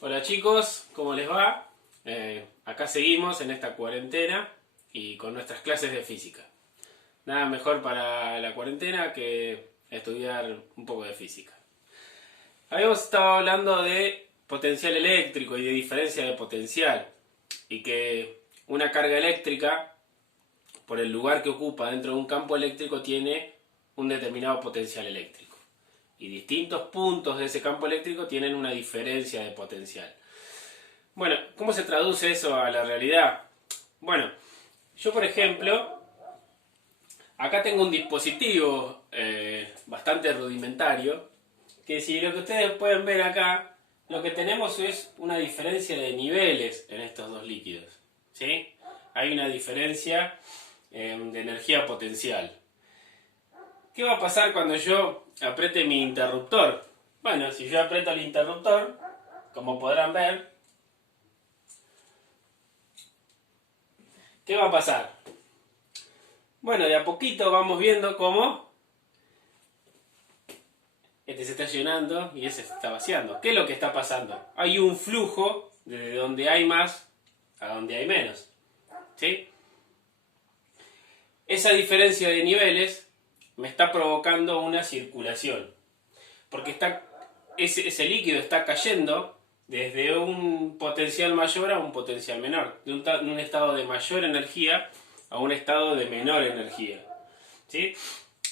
Hola chicos, ¿cómo les va? Acá seguimos en esta cuarentena y con nuestras clases de física. Nada mejor para la cuarentena que estudiar un poco de física. Habíamos estado hablando de potencial eléctrico y de diferencia de potencial y que una carga eléctrica, por el lugar que ocupa dentro de un campo eléctrico, tiene un determinado potencial eléctrico. Y distintos puntos de ese campo eléctrico tienen una diferencia de potencial. Bueno, ¿cómo se traduce eso a la realidad? Bueno, yo por ejemplo, acá tengo un dispositivo bastante rudimentario, que si lo que ustedes pueden ver acá, lo que tenemos es una diferencia de niveles en estos dos líquidos. ¿Sí? Hay una diferencia de energía potencial. ¿Qué va a pasar cuando yo apriete mi interruptor? Bueno, si yo aprieto el interruptor, como podrán ver, ¿qué va a pasar? Bueno, de a poquito vamos viendo cómo este se está llenando y ese se está vaciando. ¿Qué es lo que está pasando? Hay un flujo desde donde hay más a donde hay menos. ¿Sí? Esa diferencia de niveles me está provocando una circulación. Porque ese líquido está cayendo desde un potencial mayor a un potencial menor. De un estado de mayor energía a un estado de menor energía. ¿Sí?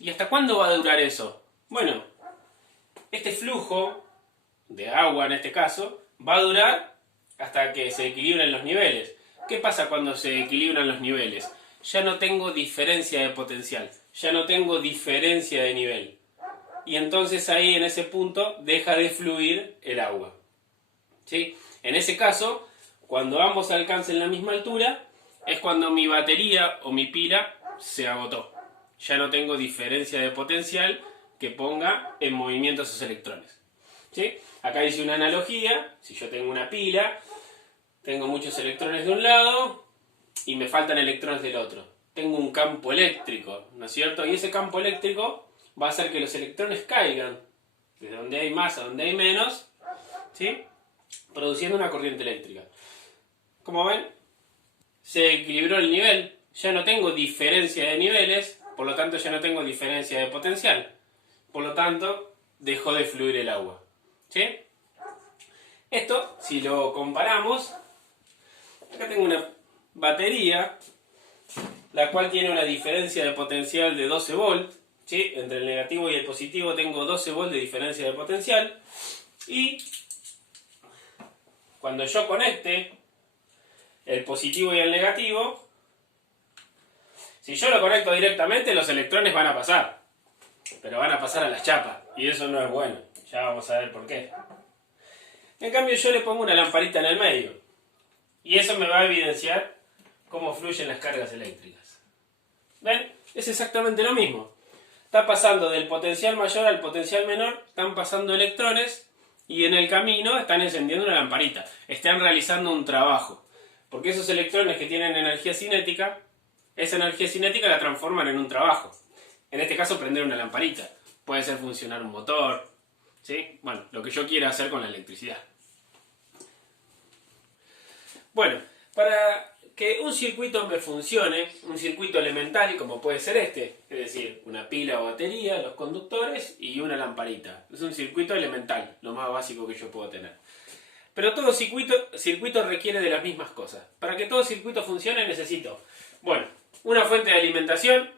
¿Y hasta cuándo va a durar eso? Bueno, este flujo de agua en este caso va a durar hasta que se equilibren los niveles. ¿Qué pasa cuando se equilibran los niveles? Ya no tengo diferencia de potencial, ya no tengo diferencia de nivel. Y entonces ahí en ese punto deja de fluir el agua. ¿Sí? En ese caso, cuando ambos alcancen la misma altura, es cuando mi batería o mi pila se agotó. Ya no tengo diferencia de potencial que ponga en movimiento esos electrones. ¿Sí? Acá hice una analogía. Si yo tengo una pila, tengo muchos electrones de un lado y me faltan electrones del otro. Tengo un campo eléctrico, ¿no es cierto? Y ese campo eléctrico va a hacer que los electrones caigan desde donde hay más a donde hay menos, ¿sí? Produciendo una corriente eléctrica. Como ven, se equilibró el nivel. Ya no tengo diferencia de niveles, por lo tanto ya no tengo diferencia de potencial. Por lo tanto, dejó de fluir el agua. ¿Sí? Esto, si lo comparamos, acá tengo una batería, la cual tiene una diferencia de potencial de 12 volts. ¿Sí? Entre el negativo y el positivo tengo 12 volts de diferencia de potencial. Y cuando yo conecte el positivo y el negativo, si yo lo conecto directamente, los electrones van a pasar. Pero van a pasar a las chapas. Y eso no es bueno. Ya vamos a ver por qué. En cambio yo le pongo una lamparita en el medio. Y eso me va a evidenciar cómo fluyen las cargas eléctricas. ¿Ven? Es exactamente lo mismo. Está pasando del potencial mayor al potencial menor. Están pasando electrones. Y en el camino están encendiendo una lamparita. Están realizando un trabajo. Porque esos electrones que tienen energía cinética, esa energía cinética la transforman en un trabajo. En este caso, prender una lamparita. Puede ser funcionar un motor. ¿Sí? Bueno, lo que yo quiera hacer con la electricidad. Bueno, para que un circuito me funcione, un circuito elemental, como puede ser este, es decir, una pila o batería, los conductores y una lamparita. Es un circuito elemental, lo más básico que yo puedo tener. Pero todo circuito requiere de las mismas cosas. Para que todo circuito funcione necesito, bueno, una fuente de alimentación,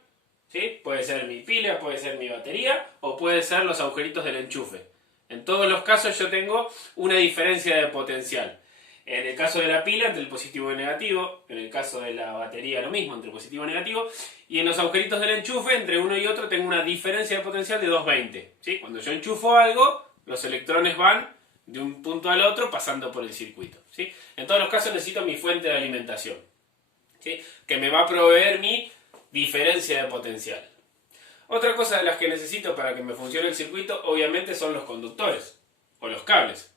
¿sí? Puede ser mi pila, puede ser mi batería o puede ser los agujeritos del enchufe. En todos los casos yo tengo una diferencia de potencial. En el caso de la pila, entre el positivo y el negativo. En el caso de la batería, lo mismo, entre el positivo y el negativo. Y en los agujeritos del enchufe, entre uno y otro, tengo una diferencia de potencial de 220. ¿Sí? Cuando yo enchufo algo, los electrones van de un punto al otro pasando por el circuito. ¿Sí? En todos los casos necesito mi fuente de alimentación, ¿sí? Que me va a proveer mi diferencia de potencial. Otra cosa de las que necesito para que me funcione el circuito, obviamente, son los conductores o los cables.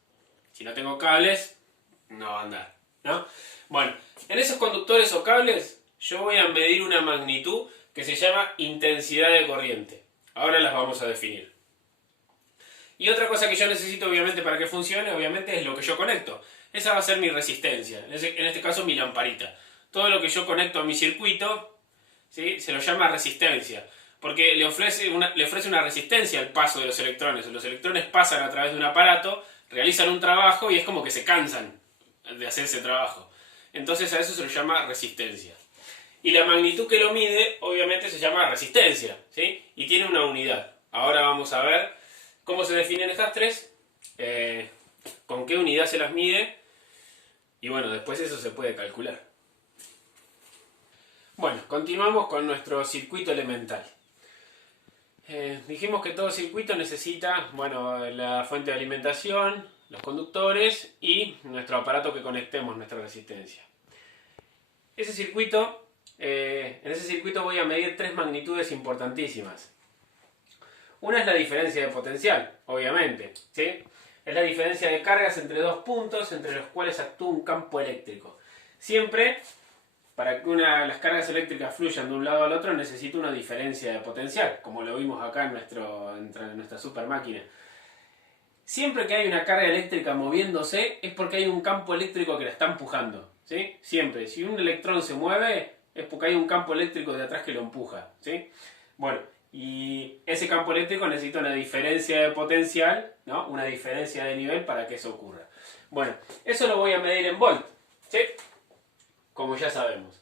Si no tengo cables, no va a andar, ¿no? Bueno, en esos conductores o cables yo voy a medir una magnitud que se llama intensidad de corriente. Ahora las vamos a definir. Y otra cosa que yo necesito obviamente para que funcione, obviamente es lo que yo conecto. Esa va a ser mi resistencia, en este caso mi lamparita. Todo lo que yo conecto a mi circuito, ¿sí?, se lo llama resistencia, porque le ofrece una resistencia al paso de los electrones. Los electrones pasan a través de un aparato, realizan un trabajo y es como que se cansan de hacer ese trabajo. Entonces a eso se lo llama resistencia. Y la magnitud que lo mide, obviamente, se llama resistencia, ¿sí? Y tiene una unidad. Ahora vamos a ver cómo se definen estas tres, con qué unidad se las mide, y bueno, después eso se puede calcular. Bueno, continuamos con nuestro circuito elemental. Dijimos que todo circuito necesita, bueno, la fuente de alimentación, los conductores y nuestro aparato que conectemos, nuestra resistencia. En ese circuito voy a medir tres magnitudes importantísimas. Una es la diferencia de potencial, obviamente, ¿sí? Es la diferencia de cargas entre dos puntos entre los cuales actúa un campo eléctrico. Siempre, para que las cargas eléctricas fluyan de un lado al otro, necesito una diferencia de potencial, como lo vimos acá en nuestra super máquina. Siempre que hay una carga eléctrica moviéndose, es porque hay un campo eléctrico que la está empujando, ¿sí? Siempre. Si un electrón se mueve, es porque hay un campo eléctrico de atrás que lo empuja, ¿sí? Bueno, y ese campo eléctrico necesita una diferencia de potencial, ¿no? Una diferencia de nivel para que eso ocurra. Bueno, eso lo voy a medir en volt, ¿sí? Como ya sabemos.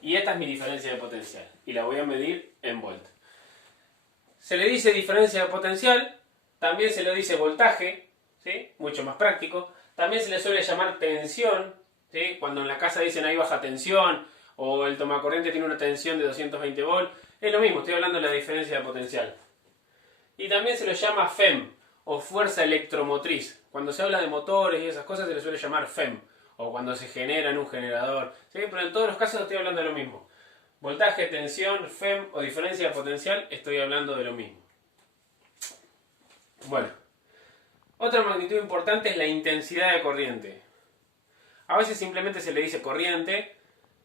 Y esta es mi diferencia de potencial. Y la voy a medir en volt. Se le dice diferencia de potencial, también se le dice voltaje, ¿sí? Mucho más práctico. También se le suele llamar tensión, ¿sí? Cuando en la casa dicen hay baja tensión, o el tomacorriente tiene una tensión de 220 volts, es lo mismo, estoy hablando de la diferencia de potencial. Y también se lo llama FEM, o fuerza electromotriz. Cuando se habla de motores y esas cosas se le suele llamar FEM, o cuando se genera en un generador, ¿sí? Pero en todos los casos estoy hablando de lo mismo. Voltaje, tensión, FEM o diferencia de potencial, estoy hablando de lo mismo. Bueno, otra magnitud importante es la intensidad de corriente. A veces simplemente se le dice corriente,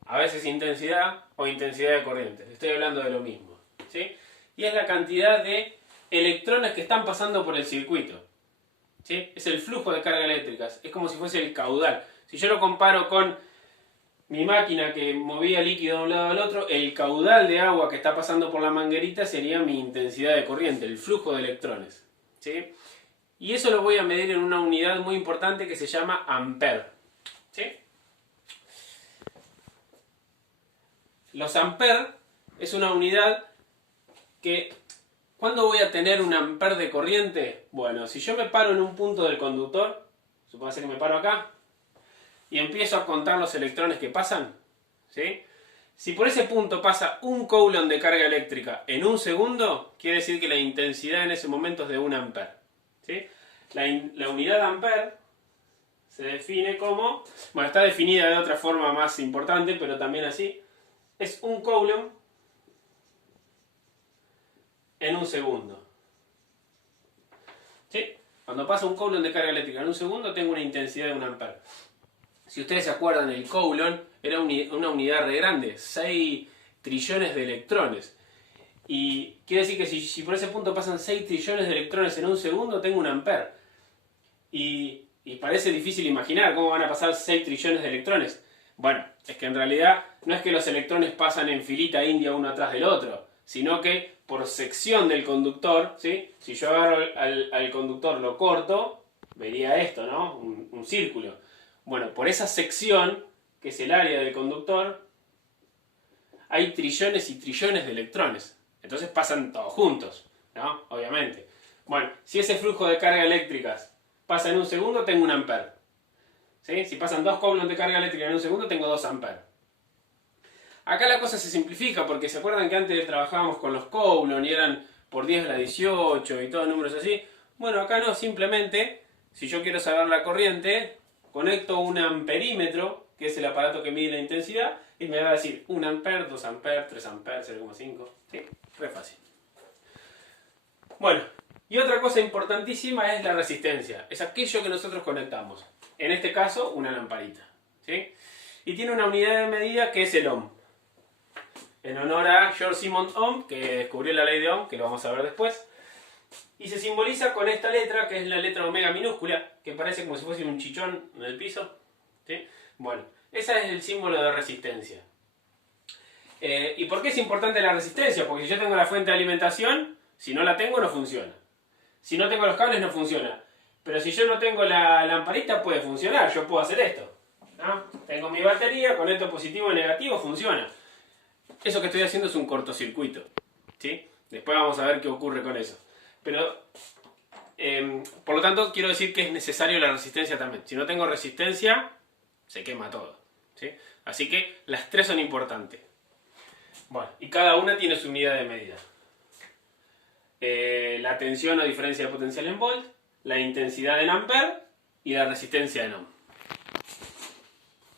a veces intensidad o intensidad de corriente. Estoy hablando de lo mismo, ¿sí? Y es la cantidad de electrones que están pasando por el circuito, ¿sí? Es el flujo de cargas eléctricas, es como si fuese el caudal. Si yo lo comparo con mi máquina que movía líquido de un lado al otro, el caudal de agua que está pasando por la manguerita sería mi intensidad de corriente, el flujo de electrones, ¿sí? Y eso lo voy a medir en una unidad muy importante que se llama ampere, ¿sí? Los amperes es una unidad que... ¿Cuándo voy a tener un ampere de corriente? Bueno, si yo me paro en un punto del conductor, supone que me paro acá, y empiezo a contar los electrones que pasan, ¿sí? Si por ese punto pasa un coulomb de carga eléctrica en un segundo, quiere decir que la intensidad en ese momento es de 1 ampere, ¿sí? La unidad de ampere se define como... Bueno, está definida de otra forma más importante, pero también así. Es un coulomb en un segundo, ¿sí? Cuando pasa un coulomb de carga eléctrica en un segundo, tengo una intensidad de 1 ampere. Si ustedes se acuerdan, el coulomb era una unidad re grande, 6 trillones de electrones. Y quiere decir que si por ese punto pasan 6 trillones de electrones en un segundo, tengo 1 ampere. Y parece difícil imaginar cómo van a pasar 6 trillones de electrones. Bueno, es que en realidad no es que los electrones pasan en filita india uno atrás del otro, sino que por sección del conductor, ¿sí? Si yo agarro al conductor, lo corto, vería esto, ¿no? Un círculo. Bueno, por esa sección, que es el área del conductor, hay trillones y trillones de electrones. Entonces pasan todos juntos, ¿no? Obviamente. Bueno, si ese flujo de cargas eléctricas pasa en un segundo, tengo 1 ampere. ¿Sí? Si pasan 2 coulombs de carga eléctrica en un segundo, tengo 2 amperes. Acá la cosa se simplifica porque se acuerdan que antes trabajábamos con los coulombs y eran por 10 a la 18 y todos números así. Bueno, acá no, simplemente, si yo quiero saber la corriente, conecto un amperímetro, que es el aparato que mide la intensidad, y me va a decir 1 ampere, 2 amperes, 3 amperes, 0,5. ¿Sí? Re fácil. Bueno, y otra cosa importantísima es la resistencia. Es aquello que nosotros conectamos. En este caso, una lamparita, ¿sí? Y tiene una unidad de medida que es el ohm. En honor a George Simon Ohm, que descubrió la ley de Ohm, que lo vamos a ver después. Y se simboliza con esta letra, que es la letra omega minúscula, que parece como si fuese un chichón en el piso. ¿Sí? Bueno, ese es el símbolo de resistencia. ¿Y por qué es importante la resistencia? Porque si yo tengo la fuente de alimentación, si no la tengo no funciona. Si no tengo los cables no funciona. Pero si yo no tengo la lamparita puede funcionar, yo puedo hacer esto. ¿No? Tengo mi batería, conecto positivo o negativo, funciona. Eso que estoy haciendo es un cortocircuito. ¿Sí? Después vamos a ver qué ocurre con eso. Pero, por lo tanto, quiero decir que es necesario la resistencia también. Si no tengo resistencia, se quema todo. ¿Sí? Así que las tres son importantes. Bueno, y cada una tiene su unidad de medida. La tensión o diferencia de potencial en volt, la intensidad en ampere y la resistencia en ohm.